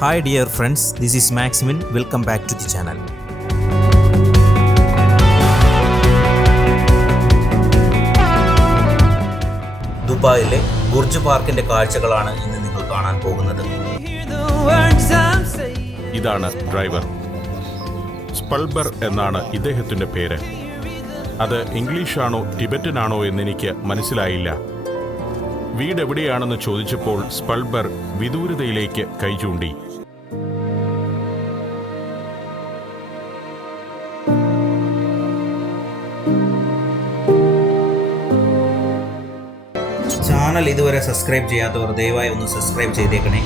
Hi dear friends, this is Maximin. Welcome back to the channel. ദുബായിലെ Burj പാർക്കിന്റെ കാഴ്ചകളാണ് ഇന്ന് നിങ്ങൾ കാണാൻ പോകുന്നത്. ഇതാണ് ഡ്രൈവർ. സ്പൾബർ എന്നാണ് ഇദ്ദേഹത്തിന്റെ പേര്. അത് ഇംഗ്ലീഷാണോ ടിബറ്റനാണോ എന്നെനിക്ക് മനസ്സിലായില്ല. വീട് എവിടെയാണെന്ന് ചോദിച്ചപ്പോൾ സ്പൾബർ വിദൂരതയിലേക്ക് കൈ ചൂണ്ടി. ചാനൽ ഇതുവരെ സബ്സ്ക്രൈബ് ചെയ്യാത്തവർ ദയവായി ഒന്ന് സബ്സ്ക്രൈബ് ചെയ്തേക്കണേ.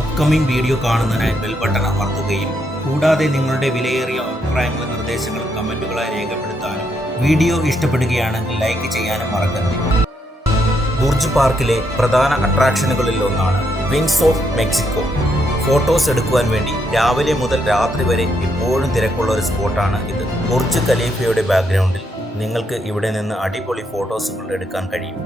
അപ്കമിംഗ് വീഡിയോ കാണുന്നതിനായി ബെൽ ബട്ടൺ അമർത്തുകയും കൂടാതെ നിങ്ങളുടെ വിലയേറിയ അഭിപ്രായങ്ങളും നിർദ്ദേശങ്ങളും കമൻറ്റുകളായി രേഖപ്പെടുത്താനും വീഡിയോ ഇഷ്ടപ്പെടുകയാണെങ്കിൽ ലൈക്ക് ചെയ്യാനും മറക്കരുത്. ബുർജ് പാർക്കിലെ പ്രധാന അട്രാക്ഷനുകളിൽ ഒന്നാണ് വിങ്സ് ഓഫ് മെക്സിക്കോ. ഫോട്ടോസ് എടുക്കുവാൻ വേണ്ടി രാവിലെ മുതൽ രാത്രി വരെ എപ്പോഴും തിരക്കുള്ള ഒരു സ്പോട്ടാണ് ഇത്. ബുർജ് ഖലീഫയുടെ ബാക്ക്ഗ്രൗണ്ടിൽ നിങ്ങൾക്ക് ഇവിടെ നിന്ന് അടിപൊളി ഫോട്ടോസുകൾ എടുക്കാൻ കഴിയും.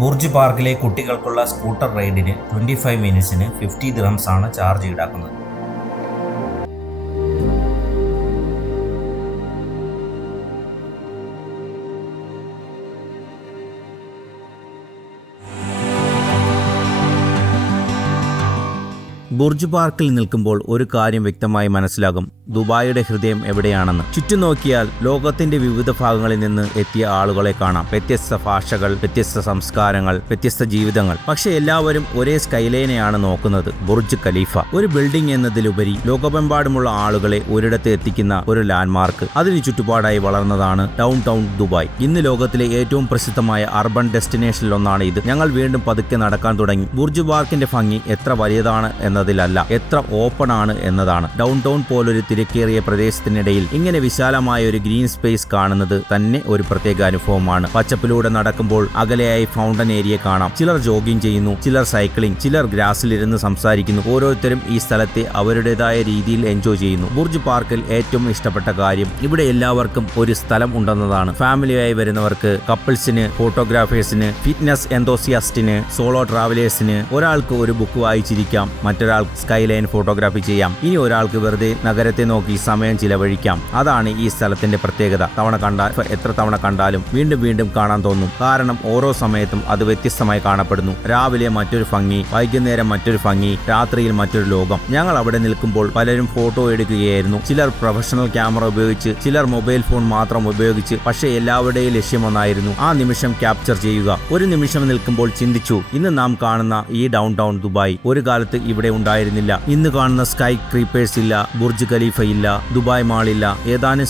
ബുർജ് പാർക്കിലെ കുട്ടികൾക്കുള്ള സ്കൂട്ടർ റൈഡിന് 25 മിനിറ്റ്സിന് 50 ദിർഹംസ് ആണ് ചാർജ് ഈടാക്കുന്നത്. ബുർജ് പാർക്കിൽ നിൽക്കുമ്പോൾ ഒരു കാര്യം വ്യക്തമായി മനസ്സിലാകും: ദുബായിയുടെ ഹൃദയം എവിടെയാണെന്ന്. ചുറ്റും നോക്കിയാൽ ലോകത്തിന്റെ വിവിധ ഭാഗങ്ങളിൽ നിന്ന് എത്തിയ ആളുകളെ കാണാം. വ്യത്യസ്ത ഭാഷകൾ, വ്യത്യസ്ത സംസ്കാരങ്ങൾ, വ്യത്യസ്ത ജീവിതങ്ങൾ. പക്ഷെ എല്ലാവരും ഒരേ സ്കൈലൈനെയാണ് നോക്കുന്നത്: ബുർജ് ഖലീഫ. ഒരു ബിൽഡിംഗ് എന്നതിലുപരി ലോകമെമ്പാടുമുള്ള ആളുകളെ ഒരിടത്ത് എത്തിക്കുന്ന ഒരു ലാൻഡ്മാർക്ക്. അതിന് ചുറ്റുപാടായി വളർന്നതാണ് ഡൗൺ ടൗൺ ദുബായ്. ഇന്ന് ലോകത്തിലെ ഏറ്റവും പ്രസിദ്ധമായ അർബൻ ഡെസ്റ്റിനേഷനിലൊന്നാണ് ഇത്. ഞങ്ങൾ വീണ്ടും പതുക്കെ നടക്കാൻ തുടങ്ങി. ബുർജ് പാർക്കിന്റെ ഭംഗി എത്ര വലിയതാണ് എന്നതിലല്ല, എത്ര ഓപ്പൺ ആണ് എന്നതാണ്. ഡൗൺ ടൗൺ പോലൊരു തിരക്കേറിയ പ്രദേശത്തിനിടയിൽ ഇങ്ങനെ വിശാലമായ ഒരു ഗ്രീൻ സ്പേസ് കാണുന്നത് തന്നെ ഒരു പ്രത്യേക അനുഭവമാണ്. പച്ചപ്പിലൂടെ നടക്കുമ്പോൾ അകലെയായി ഫൗണ്ടൻ ഏരിയ കാണാം. ചിലർ ജോഗിംഗ് ചെയ്യുന്നു, ചിലർ സൈക്ലിംഗ്, ചിലർ ഗ്രാസിലിരുന്ന് സംസാരിക്കുന്നു. ഓരോരുത്തരും ഈ സ്ഥലത്തെ അവരുടേതായ രീതിയിൽ എൻജോയ് ചെയ്യുന്നു. ബുർജ് പാർക്കിൽ ഏറ്റവും ഇഷ്ടപ്പെട്ട കാര്യം ഇവിടെ എല്ലാവർക്കും ഒരു സ്ഥലം ഉണ്ടെന്നതാണ്. ഫാമിലിയായി വരുന്നവർക്ക്, കപ്പിൾസിന്, ഫോട്ടോഗ്രാഫേഴ്സിന്, ഫിറ്റ്നസ് എന്തോസിയാസ്റ്റിന്, സോളോ ട്രാവലേഴ്സിന്. ഒരാൾക്ക് ഒരു ബുക്ക് വായിച്ചിരിക്കാം, മറ്റൊരാൾ സ്കൈലൈൻ ഫോട്ടോഗ്രാഫി ചെയ്യാം. ഇനി ഒരാൾക്ക് വെറുതെ നഗരത്തെ നോക്കി സമയം ചിലവഴിക്കാം. അതാണ് ഈ സ്ഥലത്തിന്റെ പ്രത്യേകത. എത്ര തവണ കണ്ടാലും വീണ്ടും വീണ്ടും കാണാൻ തോന്നും. കാരണം ഓരോ സമയത്തും അത് വ്യത്യസ്തമായി കാണപ്പെടുന്നു. രാവിലെ മറ്റൊരു ഭംഗി, വൈകുന്നേരം മറ്റൊരു ഭംഗി, രാത്രിയിൽ മറ്റൊരു ലോകം. ഞങ്ങൾ അവിടെ നിൽക്കുമ്പോൾ പലരും ഫോട്ടോ എടുക്കുകയായിരുന്നു. ചിലർ പ്രൊഫഷണൽ ക്യാമറ ഉപയോഗിച്ച്, ചിലർ മൊബൈൽ ഫോൺ മാത്രം ഉപയോഗിച്ച്. പക്ഷേ എല്ലാവരുടെയും ലക്ഷ്യമൊന്നായിരുന്നു: ആ നിമിഷം ക്യാപ്ചർ ചെയ്യുക. ഒരു നിമിഷം നിൽക്കുമ്പോൾ ചിന്തിച്ചു, ഇന്ന് നാം കാണുന്ന ഈ ഡൗൺ ടൗൺ ദുബായ് ഒരു കാലത്ത് ഇവിടെ ഉണ്ടായിരുന്നില്ല. ഇന്ന് കാണുന്ന സ്കൈ ക്രീപ്പേഴ്സ് ഇല്ല, ബുർജ് ഖലീഫ ഇല്ല, ദുബായ് മാൾ ഇല്ല. ഏതാനും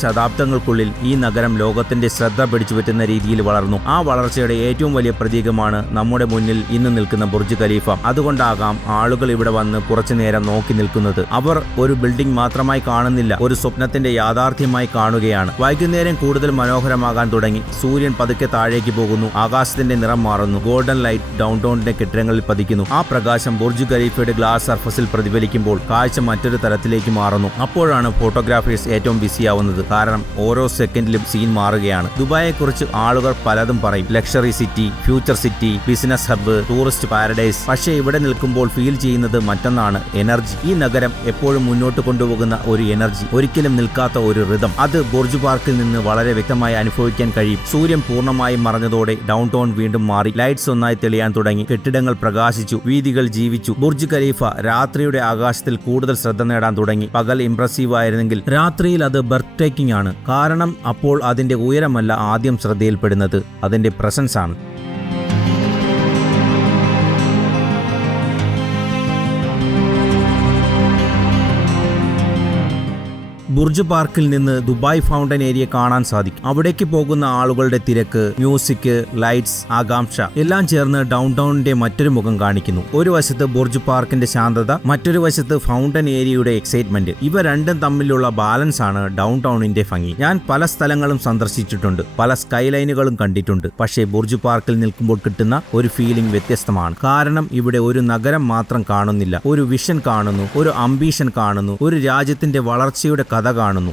ശതാബ്ദങ്ങൾക്കുള്ളിൽ ഈ നഗരം ലോകത്തിന്റെ ശ്രദ്ധ പിടിച്ചുപറ്റുന്ന രീതിയിൽ വളർന്നു. ആ വളർച്ചയുടെ ഏറ്റവും വലിയ പ്രതീകമാണ് നമ്മുടെ മുന്നിൽ ഇന്ന് നിൽക്കുന്ന ബുർജ് ഖലീഫ. അതുകൊണ്ടാകാം ആളുകൾ ഇവിടെ വന്ന് കുറച്ചു നേരം നോക്കി നിൽക്കുന്നത്. അവർ ഒരു ബിൽഡിംഗ് മാത്രമായി കാണുന്നില്ല, ഒരു സ്വപ്നത്തിന്റെ യാഥാർത്ഥ്യമായി കാണുകയാണ്. വൈകുന്നേരം കൂടുതൽ മനോഹരമാകാൻ തുടങ്ങി. സൂര്യൻ പതുക്കെ താഴേക്ക് പോകുന്നു. ആകാശത്തിന്റെ നിറം മാറുന്നു. ഗോൾഡൻ ലൈറ്റ് ഡൗൺ ടൗണിന്റെ കെട്ടിടങ്ങളിൽ പതിക്കുന്നു. ആ പ്രകാശം ബുർജ് ഖലീഫയുടെ ഗ്ലാസ് സർഫസിൽ പ്രതിഫലിക്കുമ്പോൾ കാഴ്ച മറ്റൊരു തലത്തിലേക്ക് മാറുന്നു. അപ്പോഴാണ് ഫോട്ടോഗ്രാഫേഴ്സ് ഏറ്റവും ബിസിയാവുന്നത്. കാരണം ഓരോ സെക്കൻഡിലും സീൻ മാറുകയാണ്. ദുബായെക്കുറിച്ച് ആളുകൾ പലതും പറയും. Luxury city, future city, business hub, tourist paradise. പക്ഷേ ഇവിടെ നിൽക്കുമ്പോൾ ഫീൽ ചെയ്യുന്നത് മറ്റൊന്നാണ്: എനർജി. ഈ നഗരം എപ്പോഴും മുന്നോട്ട് കൊണ്ടുപോകുന്ന ഒരു എനർജി, ഒരിക്കലും നിൽക്കാത്ത ഒരു റിതം. അത് ബുർജ് പാർക്കിൽ നിന്ന് വളരെ വ്യക്തമായി അനുഭവിക്കാൻ കഴിയും. സൂര്യൻ പൂർണ്ണമായും മറഞ്ഞതോടെ ഡൗൺ ടൗൺ വീണ്ടും മാറി. ലൈറ്റ്സ് ഒന്നായി തെളിയാൻ തുടങ്ങി. കെട്ടിടങ്ങൾ പ്രകാശിച്ചു. വീഥികൾ ജീവിച്ചു. ബുർജ് ഖലീഫ രാത്രിയുടെ ആകാശത്തിൽ കൂടുതൽ ശ്രദ്ധ നേടാൻ തുടങ്ങി. പകൽ ഇംപ്രസീവ് ആയിരുന്നെങ്കിൽ രാത്രിയിൽ അത് ബർത്ത് ടേക്കിംഗ് ആണ്. കാരണം അപ്പോൾ അതിന്റെ ഉയരമല്ല ആദ്യം ശ്രദ്ധയിൽപ്പെടുന്നത്, അതിന്റെ പ്രസൻസ് ആണ്. ബുർജ് പാർക്കിൽ നിന്ന് ദുബായ് ഫൗണ്ടൻ ഏരിയ കാണാൻ സാധിക്കും. അവിടേക്ക് പോകുന്ന ആളുകളുടെ തിരക്ക്, മ്യൂസിക്, ലൈറ്റ്സ്, ആകാംക്ഷ എല്ലാം ചേർന്ന് ഡൗൺ ടൗണിന്റെ മറ്റൊരു മുഖം കാണിക്കുന്നു. ഒരു വശത്ത് ബുർജ് പാർക്കിന്റെ ശാന്തത, മറ്റൊരു വശത്ത് ഫൗണ്ടൻ ഏരിയയുടെ എക്സൈറ്റ്മെന്റ്. ഇവ രണ്ടും തമ്മിലുള്ള ബാലൻസ് ആണ് ഡൗൺ ടൗണിന്റെ ഭംഗി. ഞാൻ പല സ്ഥലങ്ങളും സന്ദർശിച്ചിട്ടുണ്ട്, പല സ്കൈ ലൈനുകളും കണ്ടിട്ടുണ്ട്. പക്ഷേ ബുർജ് പാർക്കിൽ നിൽക്കുമ്പോൾ കിട്ടുന്ന ഒരു ഫീലിംഗ് വ്യത്യസ്തമാണ്. കാരണം ഇവിടെ ഒരു നഗരം മാത്രം കാണുന്നില്ല, ഒരു വിഷൻ കാണുന്നു, ഒരു അംബീഷൻ കാണുന്നു, ഒരു രാജ്യത്തിന്റെ വളർച്ചയുടെ കഥ കാണുന്നു.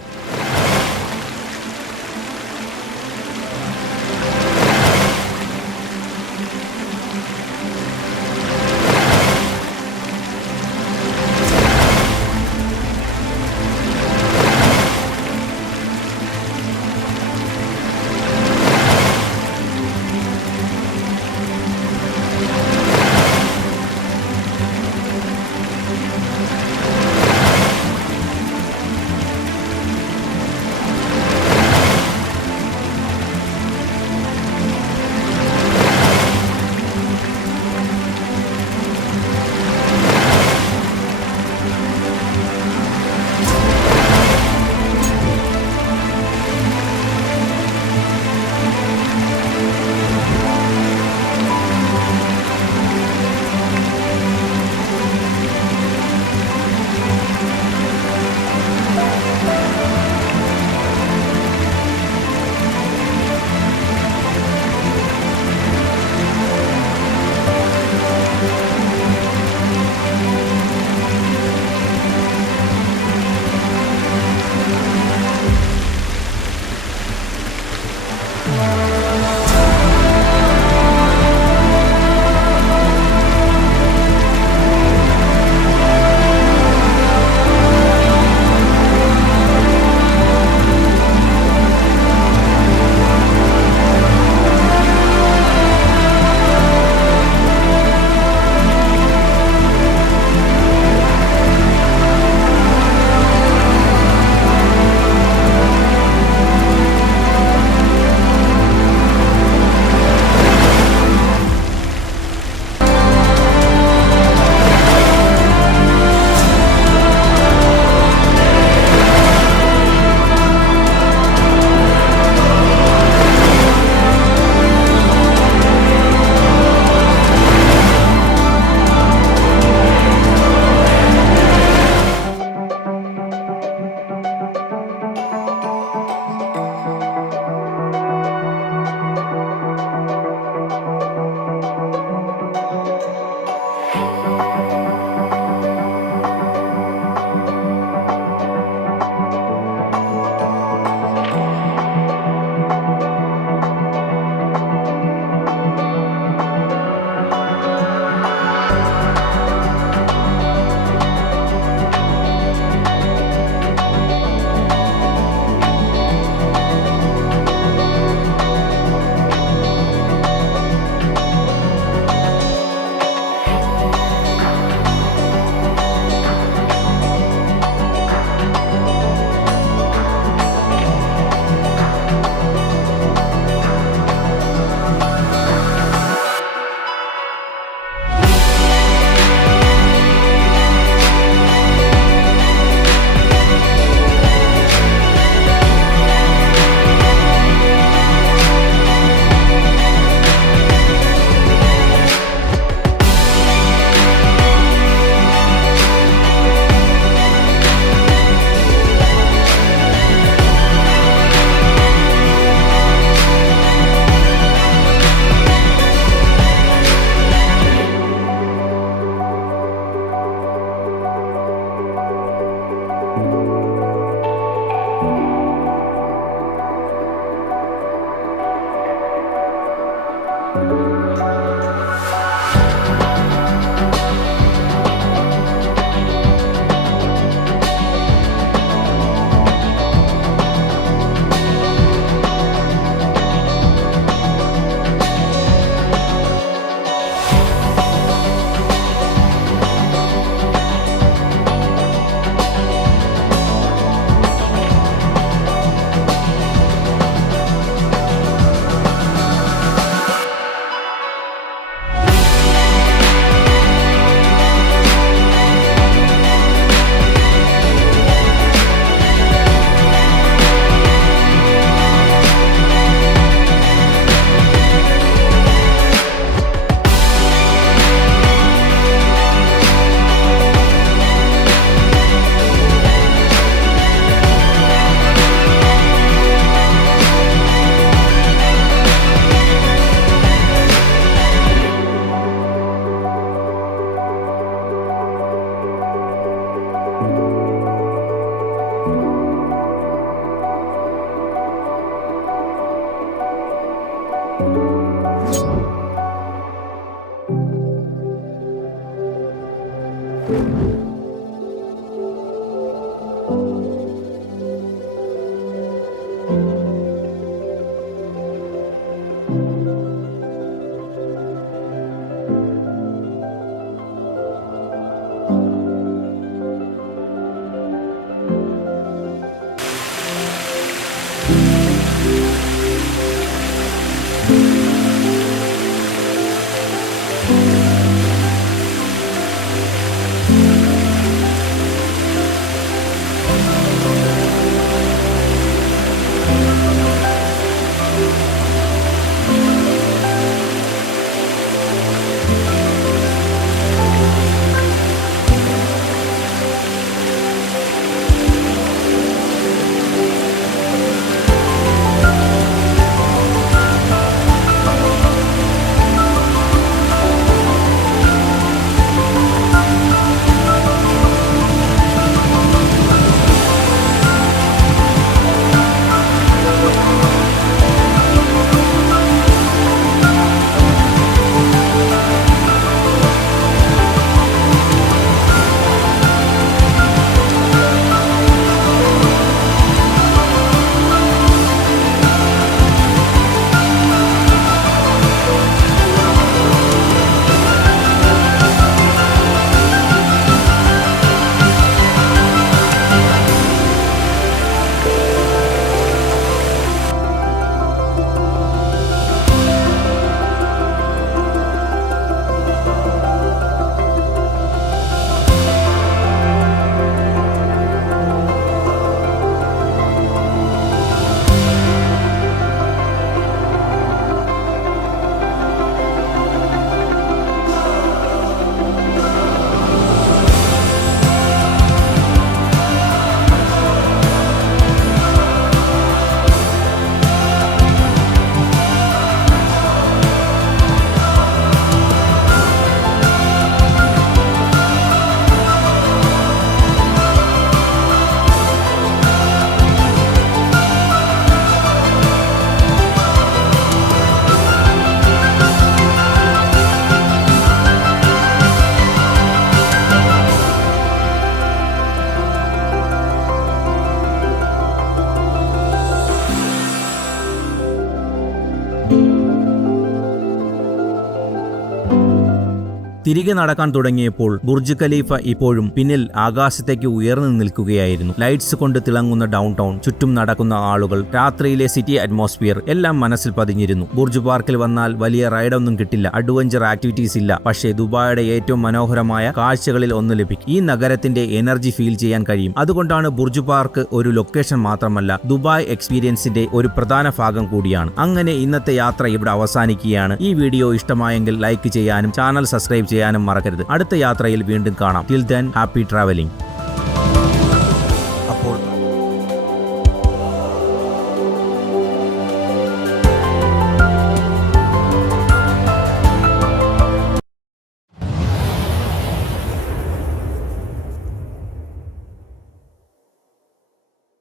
തിരികെ നടക്കാൻ തുടങ്ങിയപ്പോൾ ബുർജ് ഖലീഫ ഇപ്പോഴും പിന്നിൽ ആകാശത്തേക്ക് ഉയർന്നു നിൽക്കുകയായിരുന്നു. ലൈറ്റ്സ് കൊണ്ട് തിളങ്ങുന്ന ഡൗൺ ടൗൺ, ചുറ്റും നടക്കുന്ന ആളുകൾ, രാത്രിയിലെ സിറ്റി അറ്റ്മോസ്ഫിയർ എല്ലാം മനസ്സിൽ പതിഞ്ഞിരുന്നു. ബുർജ് പാർക്കിൽ വന്നാൽ വലിയ റൈഡൊന്നും കിട്ടില്ല, അഡ്വഞ്ചർ ആക്ടിവിറ്റീസ് ഇല്ല, പക്ഷേ ദുബായിയുടെ ഏറ്റവും മനോഹരമായ കാഴ്ചകളിൽ ഒന്ന് ലഭിക്കും. ഈ നഗരത്തിന്റെ എനർജി ഫീൽ ചെയ്യാൻ കഴിയും. അതുകൊണ്ടാണ് ബുർജ് പാർക്ക് ഒരു ലൊക്കേഷൻ മാത്രമല്ല, ദുബായ് എക്സ്പീരിയൻസിന്റെ ഒരു പ്രധാന ഭാഗം കൂടിയാണ്. അങ്ങനെ ഇന്നത്തെ യാത്ര ഇവിടെ അവസാനിക്കുകയാണ്. ഈ വീഡിയോ ഇഷ്ടമായെങ്കിൽ ലൈക്ക് ചെയ്യാനും ചാനൽ സബ്സ്ക്രൈബ് ചെയ്യാനും മറക്കരുത്. അടുത്ത യാത്രയിൽ വീണ്ടും കാണാം. Till then happy travelling.